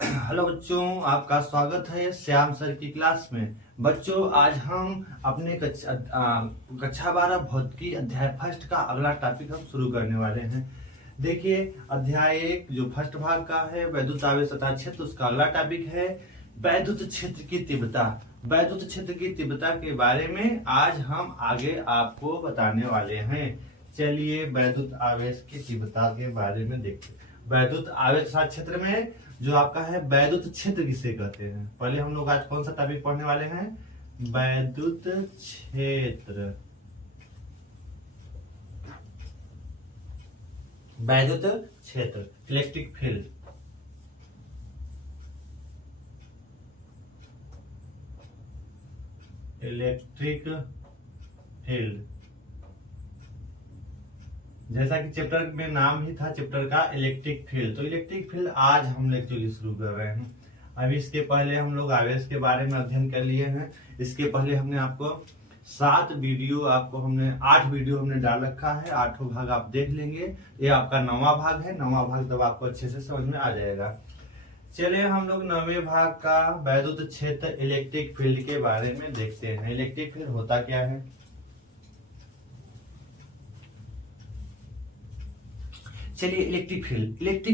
Hello बच्चों, आपका स्वागत है श्याम सर की क्लास में। बच्चों, आज हम अपने कक्षा 12 भौतिकी अध्याय फर्स्ट का अगला टॉपिक हम शुरू करने वाले हैं। देखिए, अध्याय 1 जो फर्स्ट भाग का है वैद्युत आवेश तथा क्षेत्र, उसका अगला टॉपिक है वैद्युत क्षेत्र की तीव्रता। वैद्युत क्षेत्र की तीव्रता के बारे में आज हम आगे आपको बताने वाले हैं। चलिए वैद्युत आवेश की तीव्रता के बारे में देखते हैं। वैद्युत आवेश तथा क्षेत्र में जो आपका है वैद्युत क्षेत्र किसे कहते हैं। पहले हम लोग आज कौन सा टॉपिक पढ़ने वाले हैं? वैद्युत क्षेत्र। वैद्युत क्षेत्र, इलेक्ट्रिक फील्ड। इलेक्ट्रिक फील्ड, जैसा कि चैप्टर में नाम ही था चैप्टर का इलेक्ट्रिक फील्ड, तो इलेक्ट्रिक फील्ड आज हम एक्चुअली शुरू कर रहे हैं। अभी इसके पहले हम लोग आवेश के बारे में अध्ययन कर लिए हैं। इसके पहले हमने आपको 8 वीडियो हमने डाल रखा है। 8 भाग आप देख लेंगे। ये आपका 9वां भाग है। 9वां भाग तब आपको अच्छे से समझ में आ जाएगा। चलिए हम लोग 9वें भाग का वैद्युत क्षेत्र इलेक्ट्रिक फील्ड के बारे में देखते हैं। इलेक्ट्रिक फील्ड होता क्या है? चलिए इलेक्ट्रिक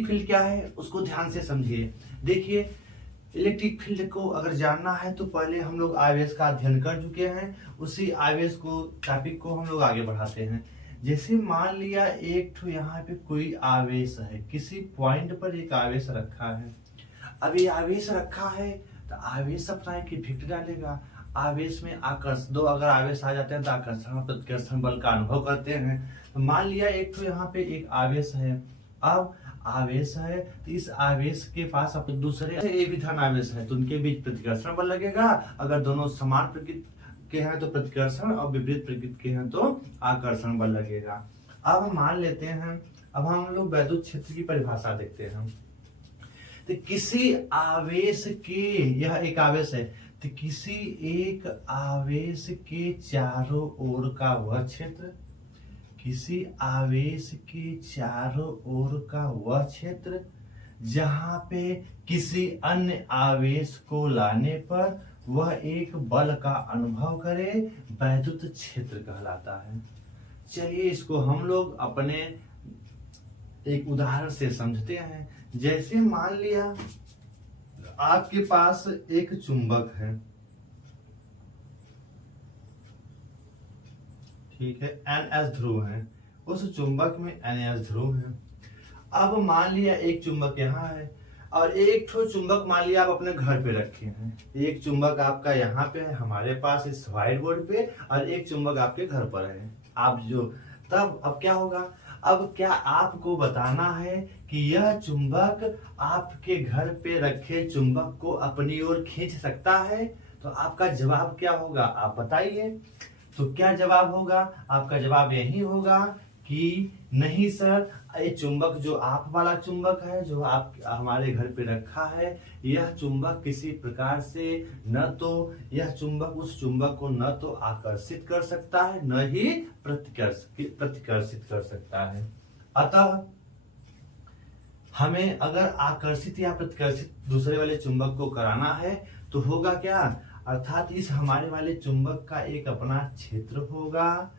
फील्ड क्या है उसको ध्यान से समझिए। देखिए, इलेक्ट्रिक फील्ड को अगर जानना है तो पहले हम लोग आवेश का अध्ययन कर चुके हैं। उसी आवेश को टॉपिक को हम लोग आगे बढ़ाते हैं। जैसे मान लिया एक यहाँ पे कोई आवेश है, किसी पॉइंट पर एक आवेश रखा है। अब ये आवेश रखा है तो आवेश अपना एक इफेक्ट डालेगा। आवेश में आकर्षण, दो अगर आवेश आ जाते हैं तो आकर्षण और प्रतिकर्षण बल का अनुभव करते हैं। तो मान लिया एक तो यहाँ पे एक आवेश है। अब आवेश है तो इस आवेश के पास अब दूसरे एक भी धन आवेश है तो उनके बीच प्रतिकर्षण बल लगेगा। अगर दोनों समान प्रकृति के हैं तो प्रतिकर्षण और विपरीत प्रकृति के हैं तो आकर्षण बल लगेगा। अब हम मान लेते हैं, अब हम लोग वैद्युत क्षेत्र की परिभाषा देखते हैं। तो किसी आवेश के, यह एक आवेश है, तो किसी एक आवेश के चारों ओर का वह क्षेत्र, किसी आवेश के चारों ओर का वह क्षेत्र जहां पे किसी अन्य आवेश को लाने पर वह एक बल का अनुभव करे, वैद्युत क्षेत्र कहलाता है। चलिए इसको हम लोग अपने एक उदाहरण से समझते हैं। जैसे मान लिया आपके पास एक चुंबक है, ठीक है, NS ध्रुव है। उस चुंबक में NS ध्रुव है। अब मान लिया एक चुंबक यहाँ है और एक ठो चुंबक मान लिया आप अपने घर पे रखे हैं। एक चुंबक आपका यहाँ पे है हमारे पास इस व्हाइट बोर्ड पे, और एक चुंबक आपके घर पर है। आप जो तब अब क्या होगा? अब क्या आपको बताना है कि यह चुंबक आपके घर पे रखे चुंबक को अपनी ओर खींच सकता है? तो आपका जवाब क्या होगा आप बताइए। तो क्या जवाब होगा? आपका जवाब यही होगा कि नहीं सर, ये चुंबक जो आप वाला चुंबक है जो आप हमारे घर पे रखा है, यह चुंबक किसी प्रकार से न तो यह चुंबक उस चुंबक को न तो आकर्षित कर सकता है न ही प्रतिकर्षित कर सकता है। अतः हमें अगर आकर्षित या प्रतिकर्षित दूसरे वाले चुंबक को कराना है तो होगा क्या? अर्थात इस हमारे वाले चुंबक का एक अपना क्षेत्र होगा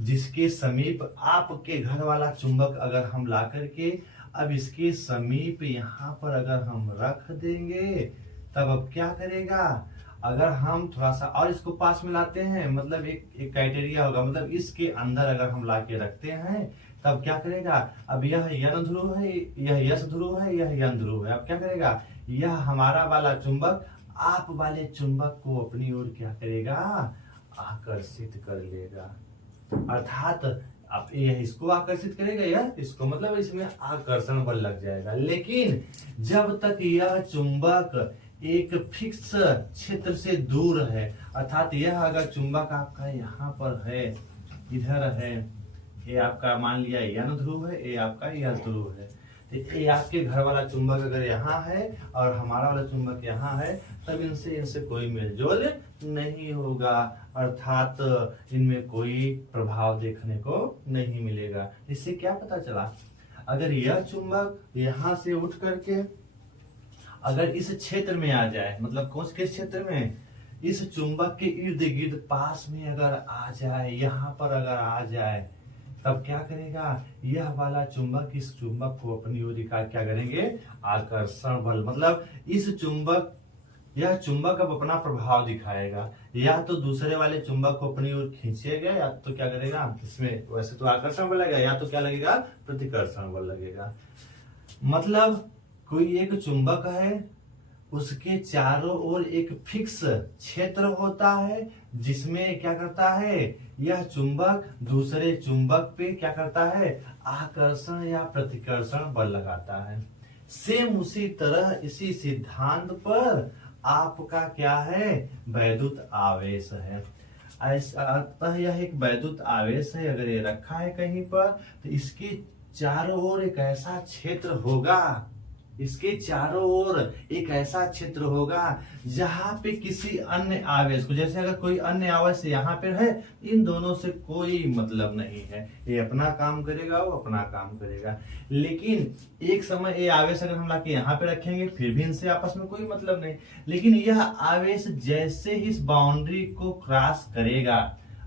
जिसके समीप आपके घर वाला चुंबक अगर हम ला करके अब इसके समीप यहाँ पर अगर हम रख देंगे तब अब क्या करेगा? अगर हम थोड़ा सा और इसको पास में लाते हैं, मतलब एक क्राइटेरिया होगा, मतलब इसके अंदर अगर हम ला के रखते हैं तब क्या करेगा? अब यह यन ध्रुव है, यह यस ध्रुव है, यह यन ध्रुव है। अब क्या करेगा? यह हमारा वाला चुंबक आप वाले चुंबक को अपनी ओर क्या करेगा? आकर्षित कर लेगा। अर्थात अब यह इसको आकर्षित करेगा, यह इसको, मतलब इसमें आकर्षण बल लग जाएगा। लेकिन जब तक यह चुंबक एक फिक्स क्षेत्र से दूर है, अर्थात यह अगर चुंबक आपका यहाँ पर है, इधर है, ये आपका मान लिया यन ध्रुव है, ये आपका यस ध्रुव है, तो ये आपके घर वाला चुंबक अगर यहाँ है और हमारा वाला चुंबक यहाँ है, तब इनसे कोई मेलजोल नहीं होगा, अर्थात इनमें कोई प्रभाव देखने को नहीं मिलेगा। इससे क्या पता चला? अगर यह चुंबक यहाँ से उठ करके अगर इस क्षेत्र में आ जाए, मतलब कौन से किस क्षेत्र में, इस चुंबक के इर्द गिर्द पास में अगर आ जाए, यहाँ पर अगर आ जाए, तब क्या करेगा, यह वाला चुंबक इस चुंबक को अपनी ओर क्या करेंगे, आकर्षण बल, मतलब इस चुंबक, यह चुंबक अब अपना प्रभाव दिखाएगा, या तो दूसरे वाले चुंबक को अपनी ओर खींचेगा, या तो क्या करेगा, इसमें वैसे तो आकर्षण बल लगेगा, या तो क्या लगेगा, प्रतिकर्षण बल लगेगा। मतलब कोई एक चुंबक है, उसके चारों ओर एक फिक्स क्षेत्र होता है, जिसमें क्या करता है, यह चुंबक दूसरे चुंबक पे क्या करता है, आकर्षण या प्रतिकर्षण बल लगाता है। सेम उसी तरह इसी सिद्धांत पर आपका क्या है, वैद्युत आवेश है। अतः यह एक वैद्युत आवेश है, अगर ये रखा है कहीं पर, तो इसके चारों ओर एक ऐसा क्षेत्र होगा, इसके चारों ओर एक ऐसा क्षेत्र होगा जहां पे किसी अन्य आवेश को, जैसे अगर कोई अन्य आवेश यहाँ पे है, इन दोनों से कोई मतलब नहीं है, ये अपना काम करेगा, वो अपना काम करेगा। लेकिन एक समय ये आवेश अगर हम लाके यहाँ पे रखेंगे, फिर भी इनसे आपस में कोई मतलब नहीं। लेकिन यह आवेश जैसे ही इस बाउंड्री को क्रॉस करेगा,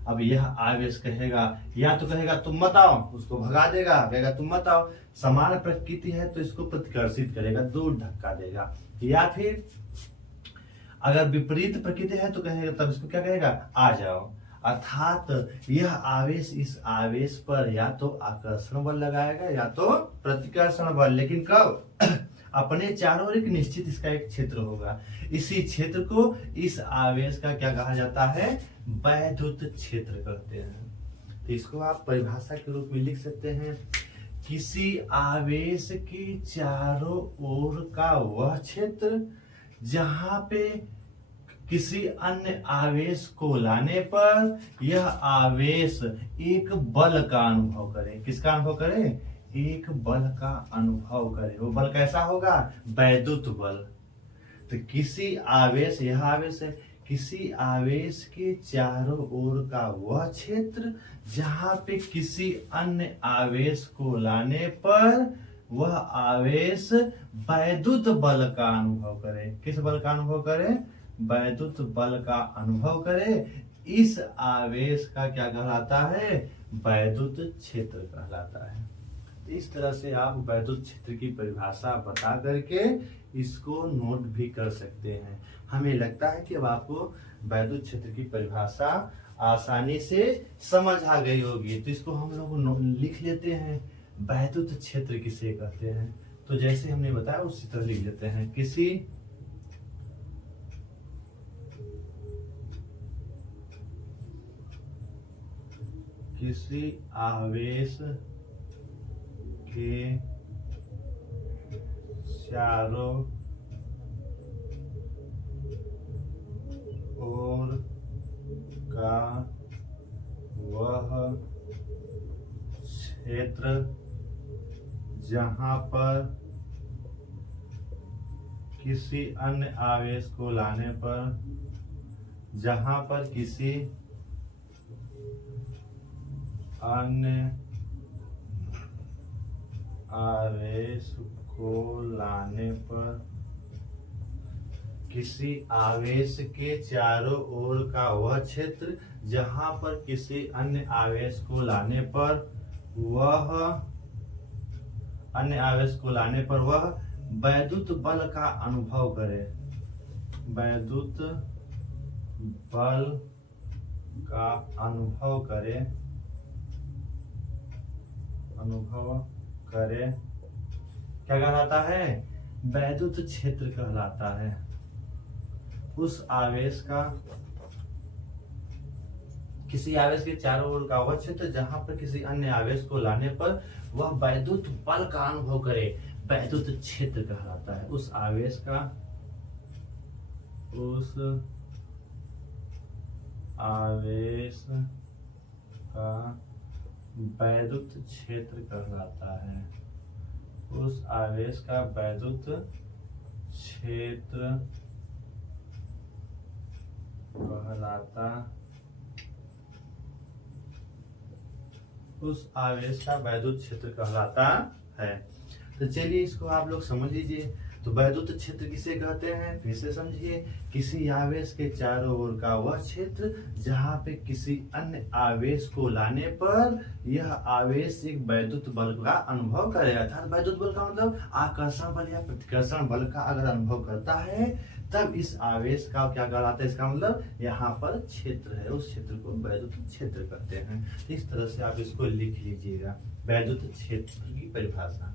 अब यह आवेश कहेगा, या तो कहेगा तुम मत आओ, उसको भगा देगा, कहेगा तुम मत आओ, समान प्रकृति है तो इसको प्रतिकर्षित करेगा, दूर धक्का देगा। या फिर अगर विपरीत प्रकृति है तो कहेगा, तब इसको क्या कहेगा, आ जाओ। अर्थात यह आवेश इस आवेश पर या तो आकर्षण बल लगाएगा, या तो प्रतिकर्षण बल, लेकिन कब, अपने चारों ओर एक निश्चित इसका एक क्षेत्र होगा। इसी क्षेत्र को इस आवेश का क्या कहा जाता है, वैद्युत क्षेत्र कहते हैं। तो इसको आप परिभाषा के रूप में लिख सकते हैं, किसी आवेश के चारों ओर का वह क्षेत्र जहां पे किसी अन्य आवेश को लाने पर यह आवेश एक बल का अनुभव करे। किसका अनुभव करे, एक बल का अनुभव करे। वो बल कैसा होगा, वैद्युत बल। तो किसी आवेश, यह आवेश है, किसी आवेश के चारों ओर का वह क्षेत्र जहां पे किसी अन्य आवेश को लाने पर वह आवेश वैद्युत बल का अनुभव करे। किस बल का अनुभव करे, वैद्युत बल का अनुभव करे। इस आवेश का क्या कहलाता है, वैद्युत क्षेत्र कहलाता है। इस तरह से आप वैद्युत क्षेत्र की परिभाषा बता करके इसको नोट भी कर सकते हैं। हमें लगता है कि अब आपको वैद्युत क्षेत्र की परिभाषा आसानी से समझ आ गई होगी। तो इसको हम लोग लिख लेते हैं, वैद्युत क्षेत्र किसे कहते हैं। तो जैसे हमने बताया उसी तरह लिख लेते हैं, किसी आवेश के चारों ओर का वह क्षेत्र जहां पर किसी अन्य आवेश को लाने पर, जहां पर किसी अन्य आवेश को लाने पर, किसी आवेश के चारों ओर का वह क्षेत्र जहां पर किसी अन्य आवेश को लाने पर वह वैद्युत बल का अनुभव करे, वैद्युत बल का अनुभव करे क्या कहलाता है, वैद्युत क्षेत्र कहलाता है। उस आवेश का, किसी आवेश के चारों ओर का वह क्षेत्र जहां पर किसी अन्य आवेश को लाने पर वह वैद्युत बल का अनुभव करे, वैद्युत क्षेत्र कहलाता है। उस आवेश का, उस आवेश का वैद्युत क्षेत्र कहलाता है। उस आवेश का वैद्युत क्षेत्र कहलाता, उस आवेश का वैद्युत क्षेत्र कहलाता है। तो चलिए इसको आप लोग समझ लीजिए। तो वैद्युत क्षेत्र किसे कहते हैं, फिर से समझिए, किसी आवेश के चारों ओर का वह क्षेत्र जहाँ पे किसी अन्य आवेश को लाने पर यह आवेश एक वैद्युत बल का अनुभव करेगा। अर्थात वैद्युत बल का मतलब आकर्षण बल या प्रतिकर्षण बल का अगर अनुभव करता है तब इस आवेश का क्या कहलाता है, इसका मतलब यहाँ पर क्षेत्र है, उस क्षेत्र को वैद्युत क्षेत्र कहते हैं। इस तरह से आप इसको लिख लीजिएगा, वैद्युत क्षेत्र की परिभाषा।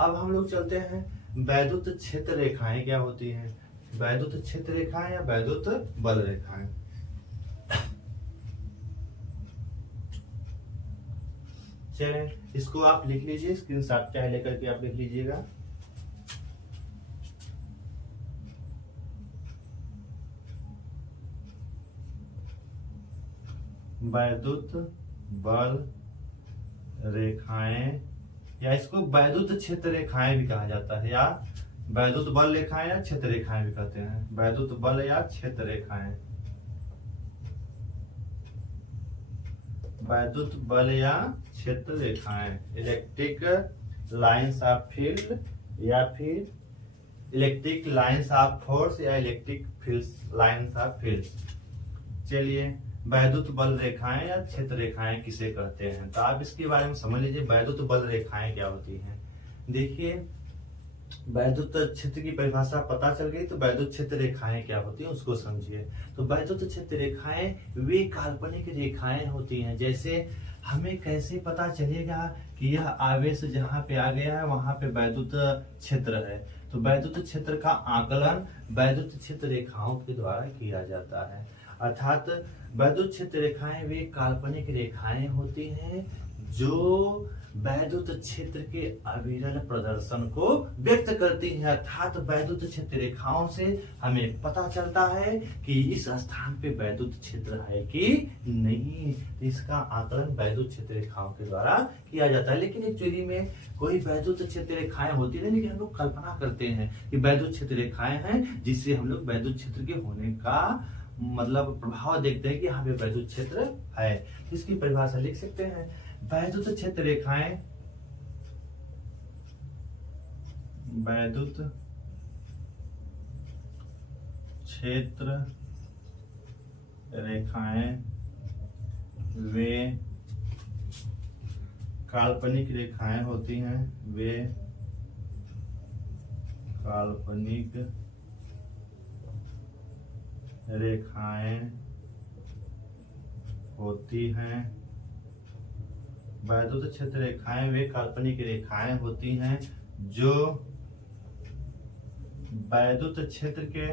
अब हम लोग चलते हैं वैद्युत क्षेत्र रेखाएं क्या होती हैं, वैद्युत क्षेत्र रेखाएं या वैद्युत बल रेखाएं। चलें इसको आप लिख लीजिए, स्क्रीनशॉट चाहे लेकर के आप लिख लीजिएगा। वैद्युत बल रेखाएं या इसको वैद्युत क्षेत्र रेखाएं भी कहा जाता है, या वैद्युत बल रेखाएं या क्षेत्र रेखाएं भी कहते हैं। वैद्युत बल या क्षेत्र रेखाएं, वैद्युत बल या क्षेत्र रेखाएं, इलेक्ट्रिक लाइंस ऑफ फील्ड या फिर इलेक्ट्रिक लाइंस ऑफ फोर्स या electric field lines of field. चलिए वैद्युत बल रेखाएं या क्षेत्र रेखाएं किसे कहते हैं, तो आप इसके बारे में समझ लीजिए वैद्युत बल रेखाएं क्या होती हैं। देखिए वैद्युत क्षेत्र की परिभाषा पता चल गई, तो वैद्युत क्षेत्र रेखाएं क्या होती हैं उसको समझिए। तो वैद्युत क्षेत्र रेखाएं वे काल्पनिक रेखाएं होती हैं। जैसे हमें कैसे पता चलेगा कि यह आवेश जहाँ पे आ गया है वहां पे वैद्युत क्षेत्र है, तो वैद्युत क्षेत्र का आकलन वैद्युत क्षेत्र रेखाओं के द्वारा किया जाता है। अर्थात वैद्युत क्षेत्र रेखाएं वे काल्पनिक रेखाएं होती हैं जो वैद्युत क्षेत्र के अविरल प्रदर्शन को व्यक्त करती हैं। अर्थात वैद्युत क्षेत्र रेखाओं से हमें पता चलता है कि इस स्थान पे वैद्युत क्षेत्र है कि नहीं, इसका आकलन वैद्युत क्षेत्र रेखाओं के द्वारा किया जाता है। लेकिन एक्चुअली में कोई वैद्युत क्षेत्र रेखाएं होती नहीं, लेकिन हम लोग कल्पना करते हैं कि वैद्युत क्षेत्र रेखाएं हैं, जिससे हम लोग वैद्युत क्षेत्र के होने का मतलब प्रभाव देखते हैं कि यहाँ पे वैद्युत क्षेत्र है। इसकी परिभाषा लिख सकते हैं, वैद्युत क्षेत्र रेखाएं, वैद्युत क्षेत्र रेखाएं वे काल्पनिक रेखाएं होती हैं, वे काल्पनिक रेखाएं होती हैं। वैद्युत क्षेत्र रेखाएं वे काल्पनिक रेखाएं होती हैं जो वैद्युत क्षेत्र के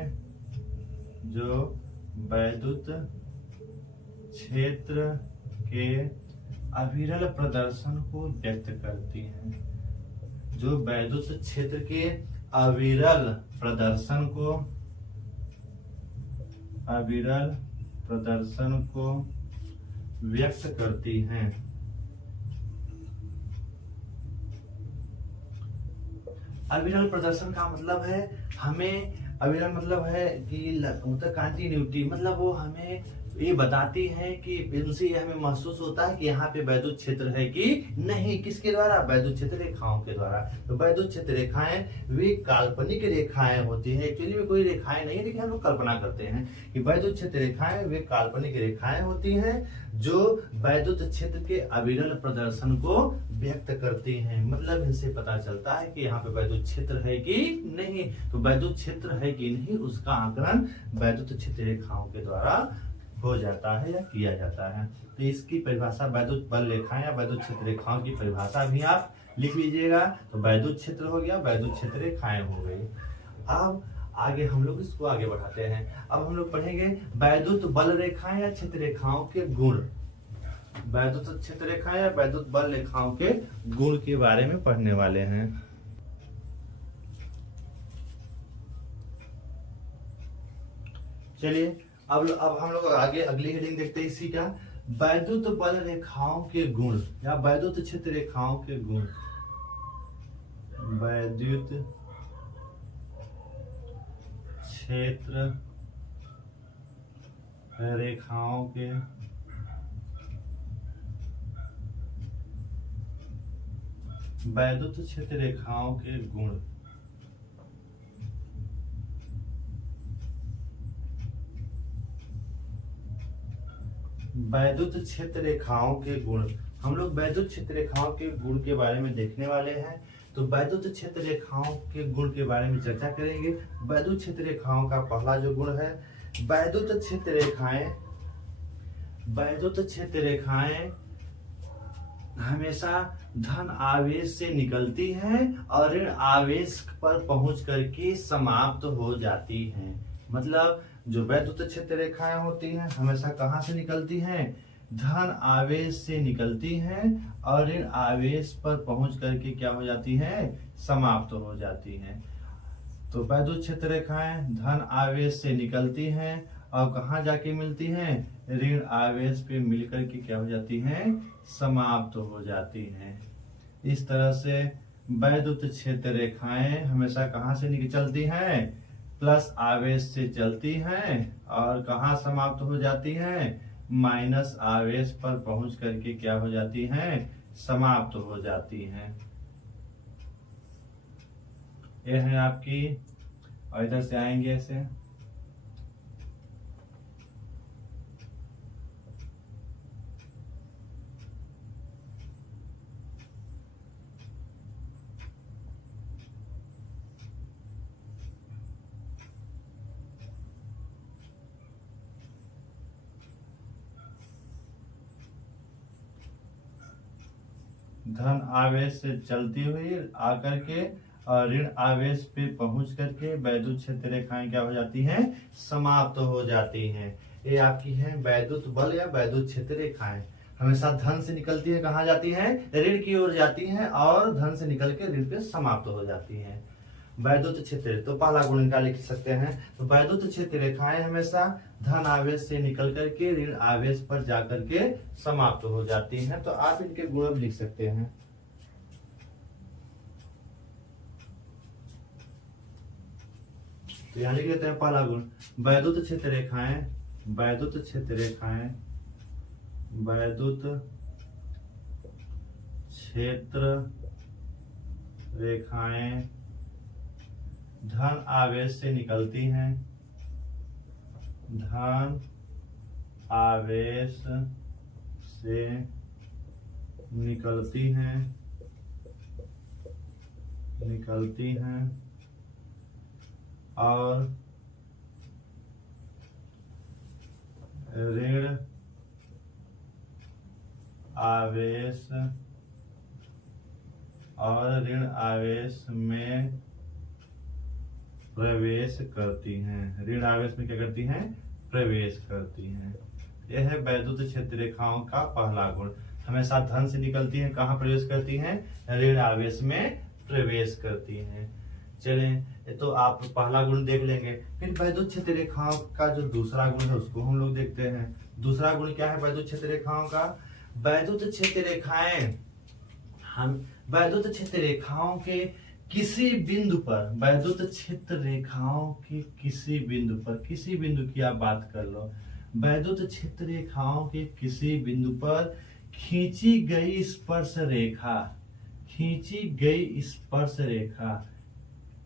अविरल प्रदर्शन को व्यक्त करती हैं, जो वैद्युत क्षेत्र के अविरल प्रदर्शन को व्यक्त करती हैं। अविरल प्रदर्शन का मतलब है हमें, अविरल मतलब है कि कंटिन्यूटी, मतलब वो हमें ये बताती है कि इनसे ये हमें महसूस होता है कि यहाँ पे वैद्युत क्षेत्र है कि नहीं। किसके द्वारा, वैद्युत क्षेत्र रेखाओं के द्वारा। तो वैद्युत क्षेत्र रेखाएं वे काल्पनिक रेखाएं होती है, एक्चुअली में कोई रेखाएं नहीं है, लेकिन हम लोग कल्पना करते हैं कि वैद्युत क्षेत्र रेखाएं वे काल्पनिक रेखाएं होती हैं जो वैद्युत क्षेत्र के अविरल प्रदर्शन को व्यक्त करती हैं। मतलब इनसे पता चलता है कि यहाँ पे वैद्युत क्षेत्र है कि नहीं। तो वैद्युत क्षेत्र है कि नहीं उसका आकलन वैद्युत क्षेत्र रेखाओं के द्वारा हो जाता है या किया जाता है। तो इसकी परिभाषा वैद्युत बल रेखाएं या वैद्युत क्षेत्र रेखाओं की परिभाषा भी आप लिख लीजिएगा। तो वैद्युत क्षेत्र हो गया, वैद्युत क्षेत्र रेखाएं हो गई। अब आगे हम लोग इसको आगे बढ़ाते हैं। अब हम लोग पढ़ेंगे वैद्युत बल रेखाएं या क्षेत्र रेखाओं के गुण। वैद्युत क्षेत्र रेखाएं या वैद्युत बल रेखाओं के गुण के बारे में पढ़ने वाले हैं। चलिए अब हम लोग आगे अगली हेडिंग देखते हैं इसी का, वैद्युत बल रेखाओं के गुण या वैद्युत क्षेत्र रेखाओं के गुण। वैद्युत क्षेत्र रेखाओं के वैद्युत क्षेत्र रेखाओं के गुण। वैद्युत क्षेत्र रेखाओं के गुण। हम लोग वैद्युत क्षेत्र रेखाओं के गुण के बारे में देखने वाले हैं। तो वैद्युत क्षेत्र रेखाओं के गुण के बारे में चर्चा करेंगे। वैद्युत क्षेत्र रेखाओं का पहला जो गुण है, वैद्युत क्षेत्र रेखाएं, वैद्युत क्षेत्र रेखाएं हमेशा धन आवेश से निकलती हैं और ऋण आवेश पर पहुंच करके समाप्त हो जाती हैं। मतलब जो वैद्युत क्षेत्र रेखाएं होती हैं हमेशा कहाँ से निकलती हैं? धन आवेश से निकलती हैं और ऋण आवेश पर पहुंच करके क्या हो जाती हैं? समाप्त हो जाती हैं। तो वैद्युत क्षेत्र रेखाएं धन आवेश से निकलती हैं और कहाँ जाके मिलती हैं? ऋण आवेश पे मिलकर के क्या हो जाती हैं? समाप्त हो जाती हैं। इस तरह से वैद्युत क्षेत्र रेखाएं हमेशा कहाँ से चलती हैं? प्लस आवेश से चलती हैं और कहाँ समाप्त हो जाती हैं? माइनस आवेश पर पहुंच करके क्या हो जाती हैं? समाप्त हो जाती हैं। ये है आपकी, और इधर से आएंगे ऐसे। धन आवेश से चलती हुई आकर के और ऋण आवेश पे पहुंच करके वैद्युत क्षेत्र रेखाएं क्या हो जाती हैं? समाप्त हो जाती हैं। ये आपकी है वैद्युत बल या वैद्युत क्षेत्र रेखाएं। हमेशा धन से निकलती है, कहाँ जाती हैं? ऋण की ओर जाती हैं और धन से निकल के ऋण पे समाप्त हो जाती हैं। वैद्युत क्षेत्र, तो पहला गुण इनका लिख सकते हैं। तो वैद्युत क्षेत्र रेखाएं हमेशा धन आवेश से निकल करके ऋण आवेश पर जाकर के समाप्त हो जाती हैं। तो आप इनके गुण अब लिख सकते हैं। तो यहाँ लिख लेते हैं पहला गुण, वैद्युत क्षेत्र रेखाएं, वैद्युत क्षेत्र रेखाएं, वैद्युत क्षेत्र रेखाएं धन आवेश से निकलती हैं, धन आवेश से निकलती हैं, निकलती हैं और ऋण आवेश में प्रवेश करती हैं। ऋण आवेश में क्या करती हैं? प्रवेश करती हैं। यह है वैद्युत क्षेत्र रेखाओं का पहला गुण। हमेशा धन से निकलती हैं, कहाँ प्रवेश करती हैं? ऋण आवेश में प्रवेश करती हैं। चलें, तो आप पहला गुण देख लेंगे। फिर वैद्युत क्षेत्र रेखाओं का जो दूसरा गुण है उसको हम लोग देखते हैं। दूसरा गुण क्या है वैद्युत क्षेत्र रेखाओं का? वैद्युत क्षेत्र रेखाएं, हम वैद्युत क्षेत्र रेखाओं के किसी बिंदु पर, वैद्युत क्षेत्र रेखाओं के किसी बिंदु पर, किसी बिंदु की आप बात कर लो, वैद्युत क्षेत्र रेखाओं के किसी बिंदु पर खींची गई स्पर्श रेखा, खींची गई स्पर्श रेखा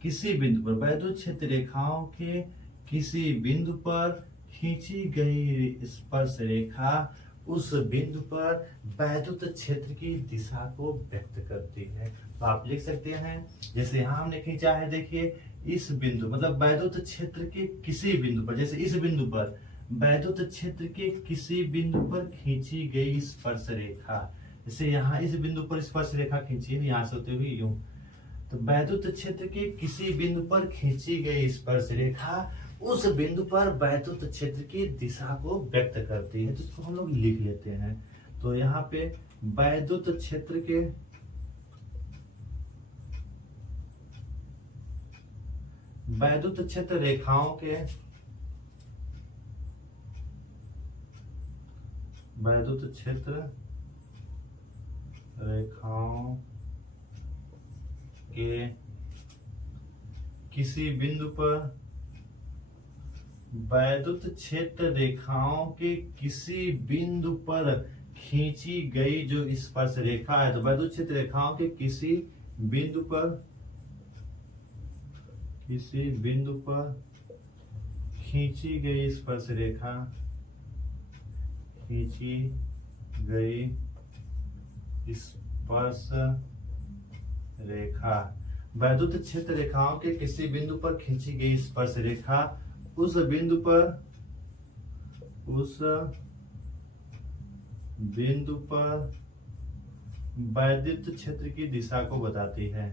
किसी बिंदु पर, वैद्युत क्षेत्र रेखाओं के किसी बिंदु पर खींची गई स्पर्श रेखा उस बिंदु पर वैद्युत क्षेत्र की दिशा को व्यक्त करती है। तो आप लिख सकते हैं, जैसे यहाँ हमने खींचा है, देखिए इस बिंदु, मतलब वैद्युत क्षेत्र के किसी बिंदु पर, जैसे इस बिंदु पर वैद्युत क्षेत्र के किसी बिंदु पर खींची गई स्पर्श रेखा, जैसे यहाँ इस बिंदु पर स्पर्श रेखा खींची है, यहाँ से होते हुए यूं। तो वैद्युत क्षेत्र के किसी बिंदु पर खींची गई स्पर्श रेखा उस बिंदु पर वैद्युत क्षेत्र की दिशा को व्यक्त करती है। तो इसको हम लोग लिख लेते हैं। तो यहाँ पे वैद्युत क्षेत्र के वैद्युत क्षेत्र रेखाओं के वैद्युत क्षेत्र रेखाओं के किसी बिंदु पर, वैद्युत क्षेत्र रेखाओं के किसी बिंदु पर खींची गई जो स्पर्श रेखा है, तो वैद्युत क्षेत्र रेखाओं के किसी बिंदु पर, किसी बिंदु पर खींची गई स्पर्श रेखा, खींची गई स्पर्श रेखा। वैद्युत क्षेत्र रेखाओं के किसी बिंदु पर खींची गई स्पर्श रेखा उस बिंदु पर वैद्युत क्षेत्र की दिशा को बताती है।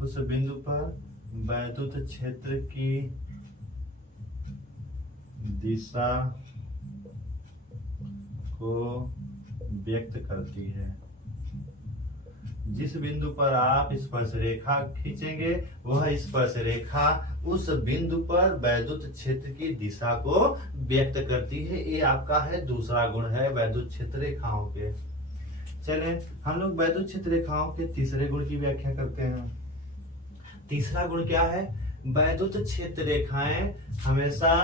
उस बिंदु पर वैद्युत क्षेत्र की दिशा को व्यक्त करती है। जिस बिंदु पर आप स्पर्श रेखा खींचेंगे वह स्पर्श रेखा उस बिंदु पर वैद्युत क्षेत्र की दिशा को व्यक्त करती है। ये आपका है दूसरा गुण है वैद्युत क्षेत्र रेखाओं के। चलें हम लोग वैद्युत क्षेत्र रेखाओं के तीसरे गुण की व्याख्या करते हैं। तीसरा गुण क्या है? वैद्युत क्षेत्र रेखाएं हमेशा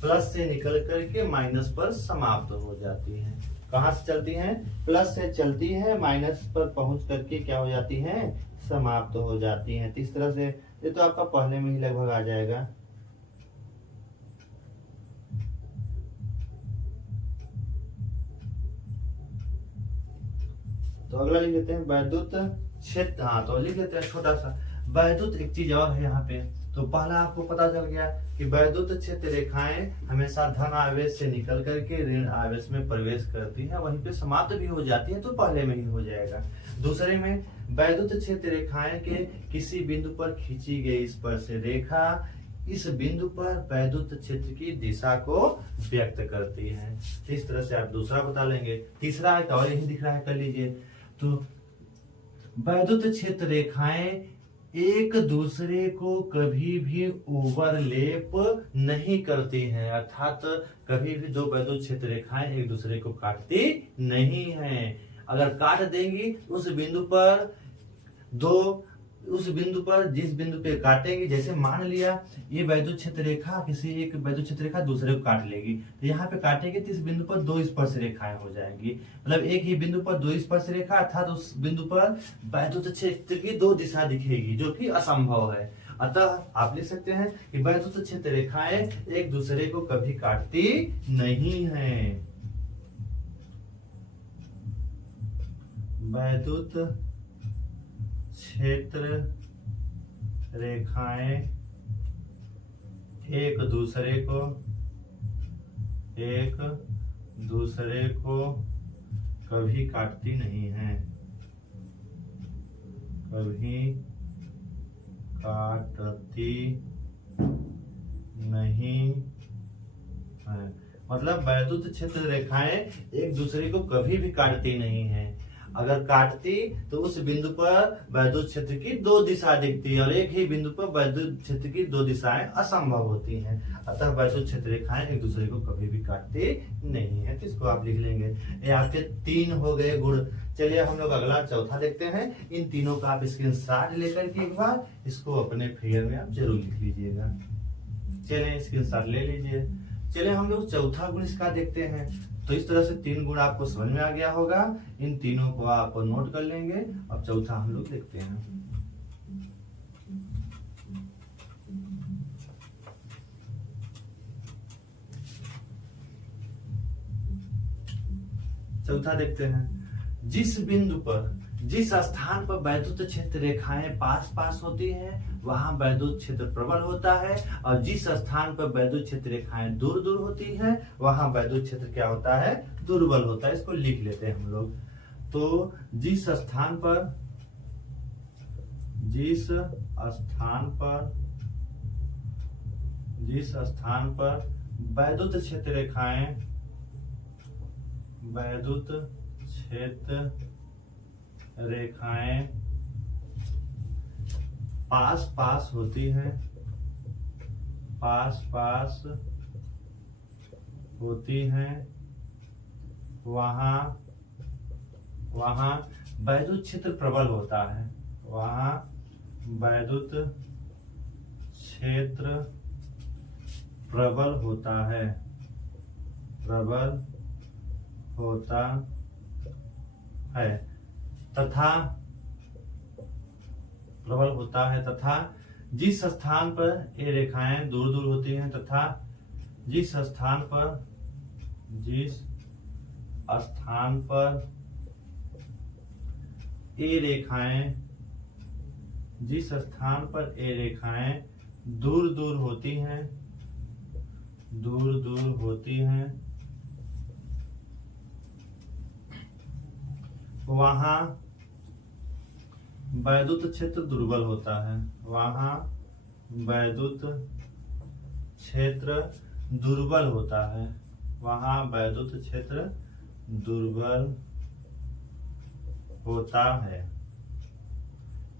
प्लस से निकल करके माइनस पर समाप्त हो जाती हैं। कहां से चलती हैं? प्लस से चलती है, माइनस पर पहुंच करके क्या हो जाती हैं? समाप्त हो जाती हैं। तो इस तरह से ये तो आपका पहले में ही लगभग आ जाएगा। तो अगला लिख लेते हैं वैद्युत क्षेत्र। हाँ तो लिख लेते हैं छोटा सा वैद्युत। एक चीज और है यहाँ पे, तो पहला आपको पता चल गया कि वैद्युत क्षेत्र रेखाएं हमेशा धन आवेश से निकल करके ऋण आवेश में प्रवेश करती है, वहीं पे समाप्त भी हो जाती है, तो पहले में ही हो जाएगा। दूसरे में वैद्युत क्षेत्र रेखाएं के किसी बिंदु पर खींची गई स्पर्श रेखा इस बिंदु पर वैद्युत क्षेत्र की दिशा को व्यक्त करती है। इस तरह से आप दूसरा बता लेंगे। तीसरा एक और यही दिख रहा है, कर लीजिए। तो वैद्युत क्षेत्र रेखाएं एक दूसरे को कभी भी ओवरलेप नहीं करती हैं, अर्थात कभी भी दो वैद्युत क्षेत्र रेखाएं एक दूसरे को काटती नहीं हैं। अगर काट देंगी उस बिंदु पर जिस बिंदु पे काटेंगे, जैसे मान लिया ये वैद्युत क्षेत्र रेखा किसी एक वैद्युत क्षेत्र रेखा दूसरे को काट लेगी, तो यहाँ पे काटेंगे तो इस बिंदु पर दो स्पर्श रेखाएं हो जाएंगी। मतलब एक ही बिंदु पर दो स्पर्श रेखा, अर्थात उस बिंदु पर वैद्युत क्षेत्र की दो दिशा दिखेगी, जो कि असंभव है। अतः आप लिख सकते हैं कि वैद्युत क्षेत्र रेखाएं एक दूसरे को कभी काटती नहीं है। वैद्युत क्षेत्र रेखाएं एक दूसरे को कभी काटती नहीं हैं, कभी काटती नहीं है। मतलब वैद्युत क्षेत्र रेखाएं एक दूसरे को कभी भी काटती नहीं हैं। अगर काटती तो उस बिंदु पर वैद्युत क्षेत्र की दो दिशा दिखती है, और एक ही बिंदु पर वैद्युत क्षेत्र की दो दिशाएं असंभव होती हैं। अतः वैद्युत क्षेत्र रेखाएं एक दूसरे को कभी भी काटती नहीं है। तो इसको आप लिख लेंगे। ये आपके 3 हो गए गुण। चलिए हम लोग अगला चौथा देखते हैं। इन तीनों का आप स्क्रीनशॉट लेकर के एक बार इसको अपने फिगर में आप जरूर लिख लीजिएगा। चलिए स्क्रीनशॉट ले लीजिए। चलिए हम लोग चौथा गुण इसका देखते हैं। तो इस तरह से 3 गुण आपको समझ में आ गया होगा। इन तीनों को आप नोट कर लेंगे। अब चौथा हम लोग देखते हैं। चौथा देखते हैं। जिस स्थान पर वैद्युत क्षेत्र रेखाएं पास पास होती हैं वहां वैद्युत क्षेत्र प्रबल होता है, और जिस स्थान पर वैद्युत क्षेत्र रेखाएं दूर दूर होती हैं वहां वैद्युत क्षेत्र क्या होता है? दुर्बल होता है। इसको लिख लेते हैं हम लोग। तो जिस स्थान पर वैद्युत क्षेत्र रेखाएं पास पास होती हैं, वहां वैद्युत क्षेत्र प्रबल होता है। वहां वैद्युत क्षेत्र प्रबल होता है, तथा जिस स्थान पर ये रेखाएं दूर दूर होती हैं, तथा जिस स्थान पर जिस स्थान पर ए रेखाएं जिस स्थान पर ए रेखाएं दूर दूर होती हैं, दूर दूर होती हैं, वहां वैद्युत क्षेत्र दुर्बल होता है। वहां वैद्युत क्षेत्र दुर्बल होता है। वहां वैद्युत क्षेत्र दुर्बल होता है।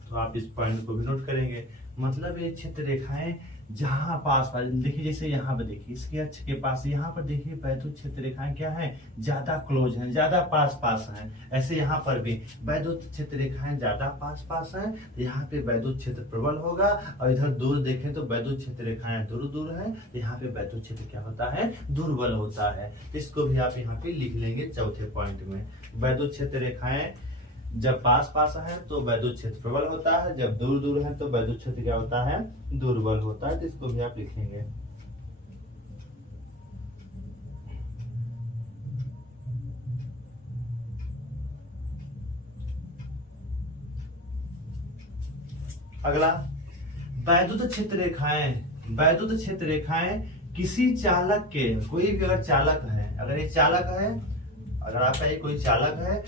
तो आप इस पॉइंट को भी नोट करेंगे। मतलब ये क्षेत्र रेखाएं जहां पास पास देखिए, जैसे यहाँ पर देखिए इसके अक्ष के पास, यहाँ पर देखिए वैद्युत क्षेत्र रेखाएं क्या है, ज्यादा क्लोज हैं, ज्यादा पास पास हैं। ऐसे यहाँ पर भी वैद्युत क्षेत्र रेखाएं ज्यादा पास पास हैं, तो यहाँ पे वैद्युत क्षेत्र प्रबल होगा। और इधर दूर देखें तो वैद्युत क्षेत्र रेखाएं दूर दूर है, तो यहाँ पे वैद्युत क्षेत्र क्या होता है, दुर्बल होता है। इसको भी आप यहाँ पे लिख लेंगे चौथे पॉइंट में। वैद्युत क्षेत्र रेखाएं जब पास पास है तो वैद्युत क्षेत्र प्रबल होता है, जब दूर दूर है तो वैद्युत क्षेत्र क्या होता है, दुर्बल होता है। तो इसको भी आप लिखेंगे। अगला, वैद्युत क्षेत्र रेखाएं, वैद्युत क्षेत्र रेखाएं किसी चालक के, कोई भी अगर चालक है, अगर ये चालक है, अगर आपका ये कोई चालक है,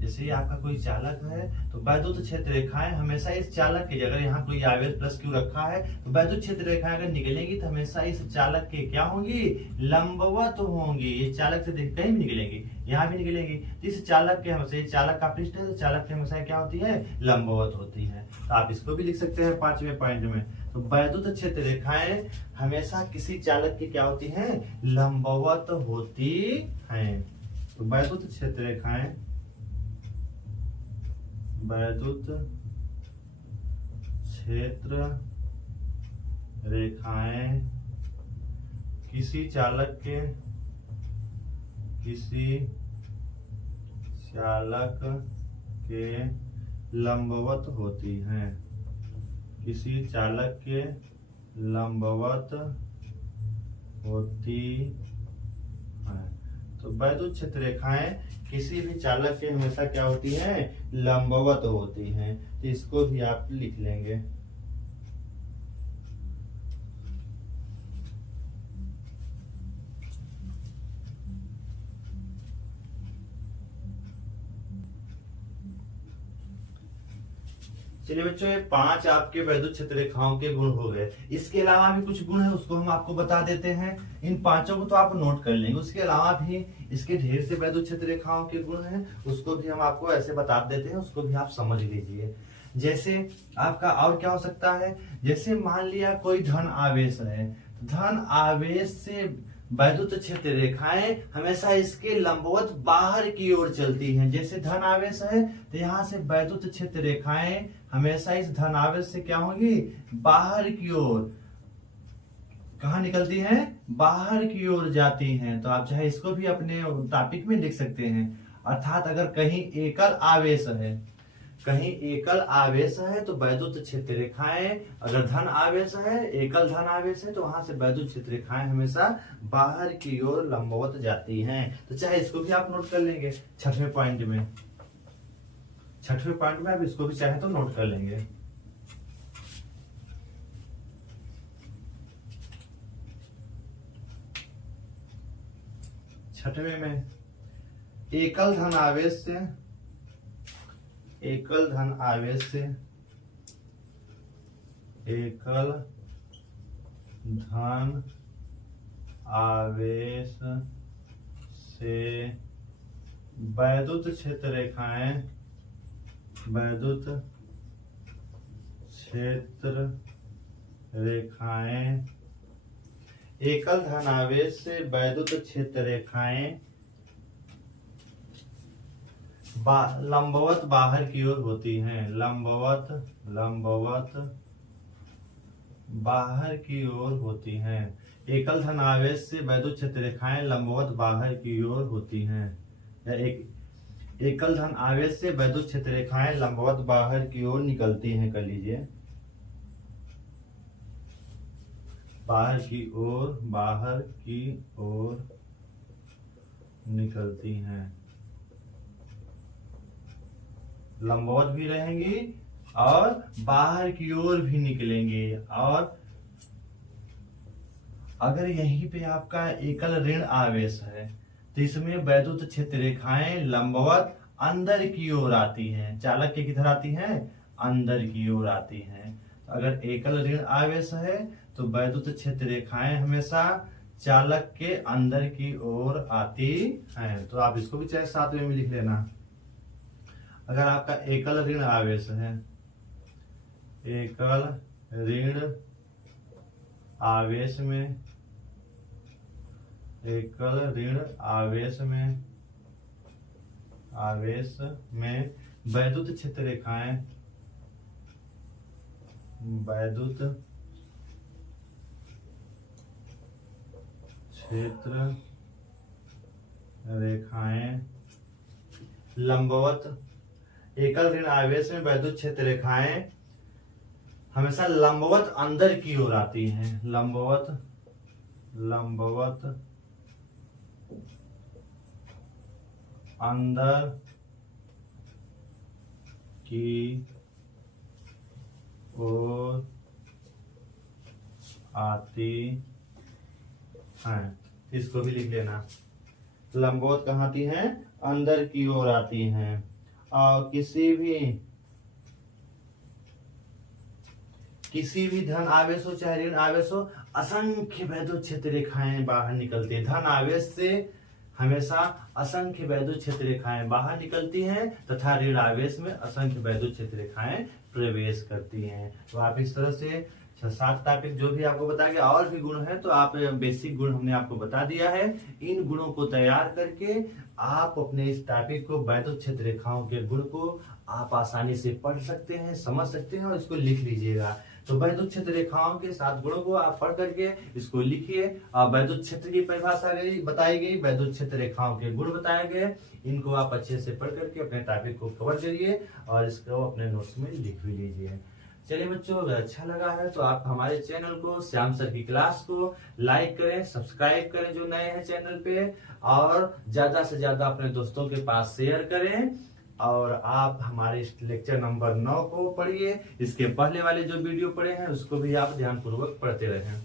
जैसे आपका कोई चालक है, तो वैद्युत क्षेत्र रेखाएं हमेशा इस चालक के, अगर यहाँ कोई आवेश प्लस क्यू रखा है तो वैद्युत क्षेत्र रेखाएं अगर निकलेंगी तो हमेशा इस चालक के क्या होंगी, लंबवत होंगी। ये चालक से कहीं भी निकलेंगी, यहाँ भी निकलेंगी। तो इस चालक के हमेशा, चालक का पृष्ठ है तो चालक के हमेशा क्या होती है, लंबवत होती है। तो आप इसको भी लिख सकते हैं पांचवें पॉइंट में। तो वैद्युत क्षेत्र रेखाएं हमेशा किसी चालक की क्या होती है, लंबवत होती है। तो वैद्युत क्षेत्र रेखाएं, वैद्युत क्षेत्र रेखाएं किसी चालक के, किसी चालक के लंबवत होती हैं, किसी चालक के लंबवत होती हैं। तो वैद्युत क्षेत्र रेखाएं किसी भी चालक के हमेशा क्या होती हैं, लंबवत होती हैं। तो इसको भी आप लिख लेंगे। चलिए बच्चों, ये 5 आपके वैद्युत क्षेत्र रेखाओं के गुण हो गए। इसके अलावा भी कुछ गुण है, उसको हम आपको बता देते हैं। इन 5 को तो आप नोट कर लेंगे, उसके अलावा भी इसके ढेर से वैद्युत क्षेत्र रेखाओं के गुण हैं, उसको भी हम आपको ऐसे बता देते हैं, उसको भी आप समझ लीजिए। जैसे आपका और क्या हो सकता है, जैसे मान लिया कोई धन आवेश है, धन आवेश से वैद्युत क्षेत्र रेखाएं हमेशा इसके लंबवत बाहर की ओर चलती हैं। जैसे धन आवेश है तो यहाँ से वैद्युत क्षेत्र रेखाएं हमेशा इस धन आवेश से क्या होंगी, बाहर की ओर, कहाँ निकलती हैं, बाहर की ओर जाती हैं। तो आप चाहे इसको भी अपने टॉपिक में लिख सकते हैं। अर्थात अगर कहीं एकल आवेश है, कहीं एकल आवेश है तो वैद्युत क्षेत्र रेखाएं, अगर धन आवेश है, एकल धन आवेश है, तो वहां से वैद्युत क्षेत्र रेखाएं हमेशा बाहर की ओर लंबवत जाती हैं। तो चाहे इसको भी आप नोट कर लेंगे छठवें पॉइंट में। छठवें पॉइंट में आप इसको भी चाहे तो नोट कर लेंगे। छठवें में एकल धन आवेश से, एकल धन आवेश से, एकल धन आवेश से वैद्युत क्षेत्र रेखाएं, वैद्युत क्षेत्र रेखाएं, एकल धन आवेश से वैद्युत क्षेत्र रेखाएं लंबवत बाहर की ओर होती हैं, लंबवत, लंबवत बाहर की ओर होती हैं। एकल धन आवेश से वैद्युत क्षेत्र रेखाएं लंबवत बाहर की ओर होती हैं। या एकल धन आवेश से वैद्युत क्षेत्र रेखाएं लंबवत बाहर की ओर निकलती हैं, कर लीजिए, बाहर की ओर, बाहर की ओर निकलती हैं, लंबवत भी रहेंगी और बाहर की ओर भी निकलेंगे। और अगर यहीं पे आपका एकल ऋण आवेश है तो इसमें वैद्युत क्षेत्र रेखाएं लंबवत अंदर की ओर आती हैं। चालक के किधर आती हैं? अंदर की ओर आती हैं। अगर एकल ऋण आवेश है तो वैद्युत क्षेत्र रेखाएं हमेशा चालक के अंदर की ओर आती हैं। तो आप इसको भी चाहे साथ में लिख लेना। अगर आपका एकल ऋण आवेश है, एकल ऋण आवेश में, एकल ऋण आवेश में वैद्युत क्षेत्र रेखाएं, वैद्युत क्षेत्र रेखाएं लंबवत, एकल ऋण आवेश में वैद्युत क्षेत्र रेखाएं हमेशा लंबवत अंदर की ओर आती हैं। लंबवत अंदर की ओर आती हैं। इसको भी लिख लेना। लंबवत कहाँ आती हैं? अंदर की ओर आती हैं। और किसी भी धन आवेश हो चाहे ऋण आवेश हो, असंख्य वैद्युत क्षेत्र रेखाएं बाहर निकलती है। धन आवेश से हमेशा असंख्य वैद्युत क्षेत्र रेखाएं बाहर निकलती हैं तथा ऋण आवेश में असंख्य वैद्युत क्षेत्र रेखाएं प्रवेश करती हैं। तो आप इस तरह से 6-7 टॉपिक जो भी आपको बताया गया, और भी गुण है तो आप बेसिक गुण हमने आपको बता दिया है। इन गुणों को तैयार करके आप अपने इस टॉपिक को, वैद्युत क्षेत्र रेखाओं के गुण को आप आसानी से पढ़ सकते हैं, समझ सकते हैं और इसको लिख लीजिएगा। तो वैद्युत क्षेत्र रेखाओं के 7 गुणों को आप पढ़ करके इसको लिखिए। वैद्युत क्षेत्र की परिभाषा बताई गई, वैद्युत क्षेत्र रेखाओं के गुण बताए गए, इनको आप अच्छे से पढ़ करके अपने टॉपिक को कवर करिए और इसको अपने नोट्स में लिख भी लीजिए। चलिए बच्चों, अगर अच्छा लगा है तो आप हमारे चैनल को, श्याम सर की क्लास को लाइक करें, सब्सक्राइब करें जो नए हैं चैनल पे, और ज्यादा से ज्यादा अपने दोस्तों के पास शेयर करें। और आप हमारे लेक्चर नंबर 9 को पढ़िए। इसके पहले वाले जो वीडियो पढ़े हैं उसको भी आप ध्यानपूर्वक पढ़ते रहें।